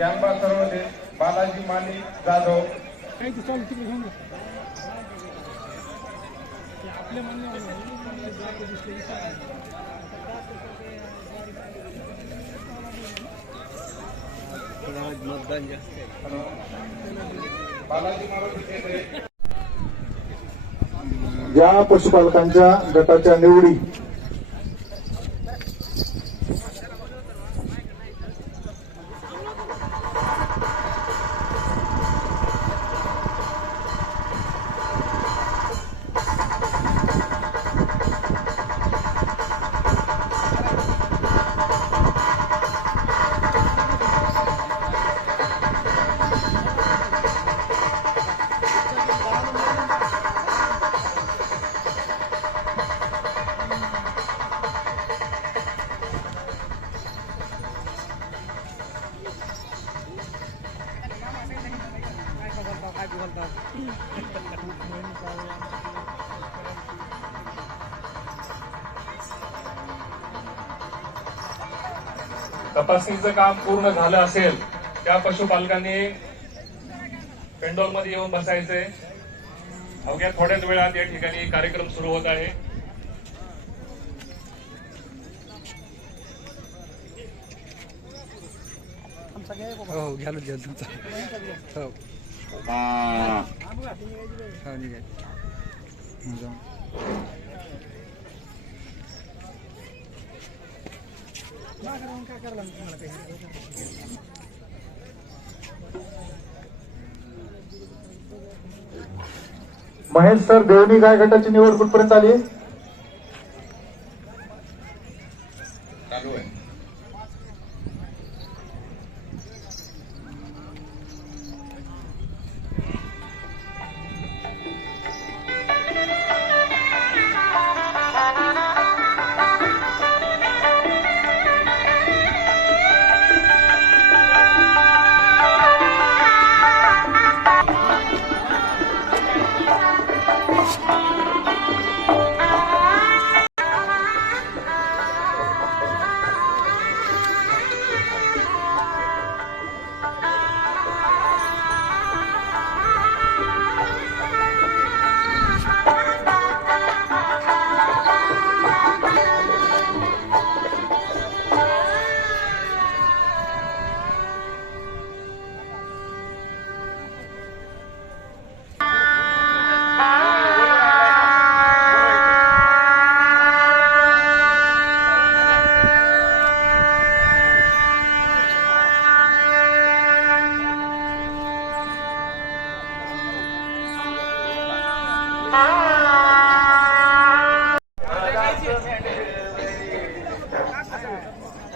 ज्ञानबा सर्वदे बालाजी माने जाधव. या पशुपालकांच्या गटाच्या निवडी तपासणीचं काम पूर्ण झालं असेल त्या पशुपालकांनी पेंडॉलमध्ये येऊन बसायचंय. अवघ्या थोड्याच वेळात या ठिकाणी कार्यक्रम सुरू होत आहे. हो घ्यालो तुमचा. हो. महेश सर देवणी गाय गटाची निवड कुठपर्यंत आली? चालू आहे.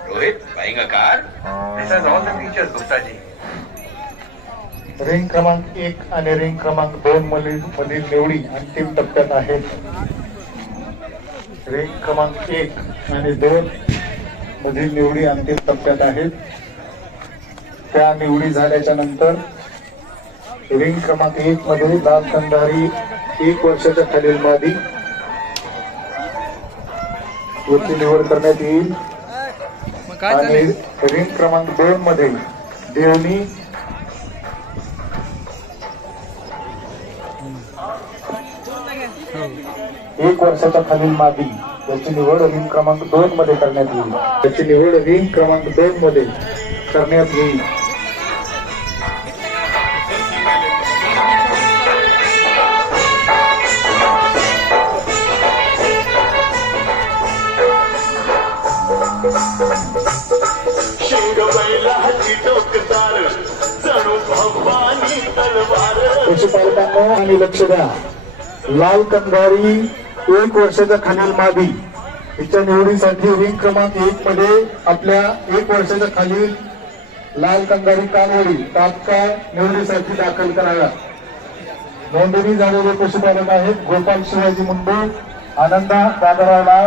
Rohit, buying a car? This has all the features, Gupta ji. Ring क्रमांक एक आणि रिंग क्रमांक दोन मधील मधील निवडी अंतिम टप्प्यात आहेत रिंग क्रमांक एक आणि दोन मधील निवडी अंतिम टप्प्यात आहेत त्या निवडी झाल्याच्यानंतर रिंग क्रमांक एक मध्ये लाल कंधारी एक वर्षाच्या खालील मादी याची निवड करण्यात येईल. आणि रिंग क्रमांक दोन मध्ये देवणी हो एक वर्षाच्या खालील मादी याची निवड रिंग क्रमांक दोन मध्ये करण्यात येईल. याची निवड रिंग क्रमांक दोन मध्ये करण्यात येईल. पशुपालकांना आणि लक्ष द्या. लाल कंगारी एक वर्षाच्या खालील मादी हिच्या निवडीसाठी रिंग क्रमांक एक मध्ये आपल्या एक वर्षाच्या खालील लाल कंगारी कानवडी तात्काळ निवडीसाठी दाखल कराव्या. नोंदणी झालेले पशुपालक आहेत गोपाल शिवाजी मुंडे आनंदा दादराव